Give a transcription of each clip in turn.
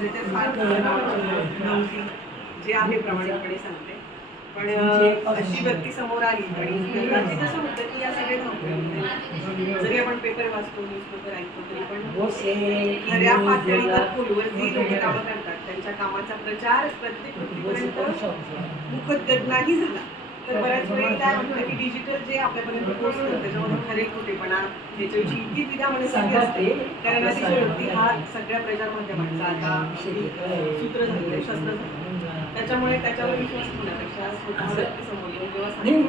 खरं तर फार नव्हती जे आहे प्रामाणिकपणे सांगते. पण अशी व्यक्ती समोर आली आणि कदाचित कसं होतं की या सगळे धावपळ जरी आपण पेपर वाचतो न्यूजपेपर ऐकतो तरी पण खऱ्या पातळीवर खोलवर जी लोक कामं करतात त्यांच्या कामाचा प्रचार प्रत्येक व्यक्तीपर्यंत मुखत नाही झाला. तर बऱ्याच वेळी काय म्हणतं की डिजिटल जे आपल्यापर्यंत पोहोचतं त्याच्यामध्ये खरे खोटेपणा याच्याविषयी इतकी विधा मनस्थिती असते. कारण अशी शेवटी हा सगळ्या प्रजामाध्यमांचा आता सूत्र झालं शस्त्र झालं त्याच्यामुळे त्याच्यावर विश्वास ठेवण्यापेक्षा स्वतः व्यक्तीसमोर येऊन जेव्हा सांगितलं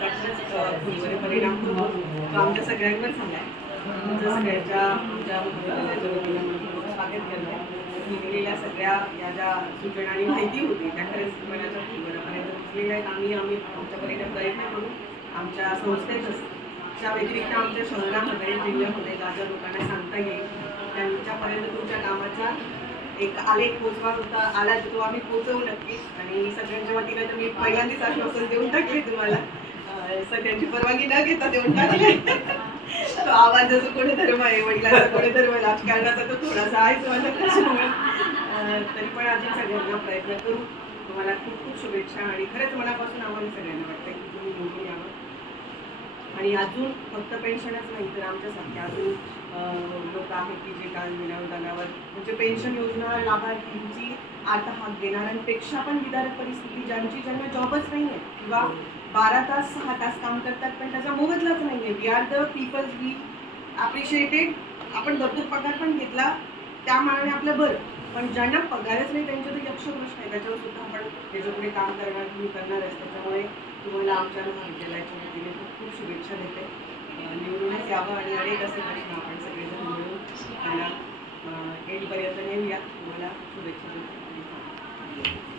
त्याचा परिणाम होतो. तो आमच्या सगळ्यांवर झालाय. तुमच्या सगळ्यांच्या आमच्या महाविद्यालयाच्या वतीनं मनपूर्वक स्वागत करतो लिहिलेल्या सगळ्या या ज्या सूचना आणि माहिती होती त्या खरंच मनाच्या खोलवरपर्यंत पोचलेल्या आहेत आम्ही आम्ही आमच्यापर्यंत प्रयत्न करू आमच्या संस्थेच्या व्यतिरिक्त आमच्या शहरामध्ये जिल्ह्यामध्ये ज्या ज्या लोकांना सांगता येईल त्यांच्यापर्यंत तुमच्या कामाचा एक आलेख पोचवा होता आला तर तो आम्ही पोचवू नक्कीच. आणि सगळ्यांच्या वतीनं तर मी पहिल्यांदाच आश्वासन देऊन टाकले तुम्हाला. सगळ्यांची परवानगी न घेता देऊन टाकले. तो आवाजाचा कोणी धर्म आहे वडिलांचा कोणी धर्म राजकारणाचा तर थोडासा आहेच माझ्या त्याच्यामुळे तरी सगळ्यांना प्रयत्न करू. तुम्हाला खूप खूप शुभेच्छा आणि खरंच मनापासून आम्हाला सगळ्यांना वाटतं की तुम्ही निवडून यावं. आणि अजून फक्त पेन्शनच नाही तर आमच्यासारख्या अजून लोक आहेत की जे काल विनावदानावर म्हणजे पेन्शन योजना लाभार्थींची आता हाक देणाऱ्यांपेक्षा पण विदारक परिस्थिती ज्यांची ज्यांना जॉबच नाही आहे किंवा बारा तास सहा तास काम करतात पण त्याचा मोबदलाच नाही आहे we are the peoples we appreciated आपण भरपूर पगार पण घेतला. त्या मानाने आपलं बरं. पण ज्यांना पगारच नाही त्यांच्या तर यक्ष प्रश्न आहे. त्याच्यावर सुद्धा आपण त्याच्यापुढे काम करणार तुम्ही आहे त्याच्यामुळे तुम्हाला आमच्या महाविद्यालयाच्या वतीने खूप खूप शुभेच्छा देते. निवडूनच यावं आणि अनेक असे प्रश्न आपण सगळेजण मिळून त्यांना एंडपर्यंत नेऊया. तुम्हाला शुभेच्छा देते.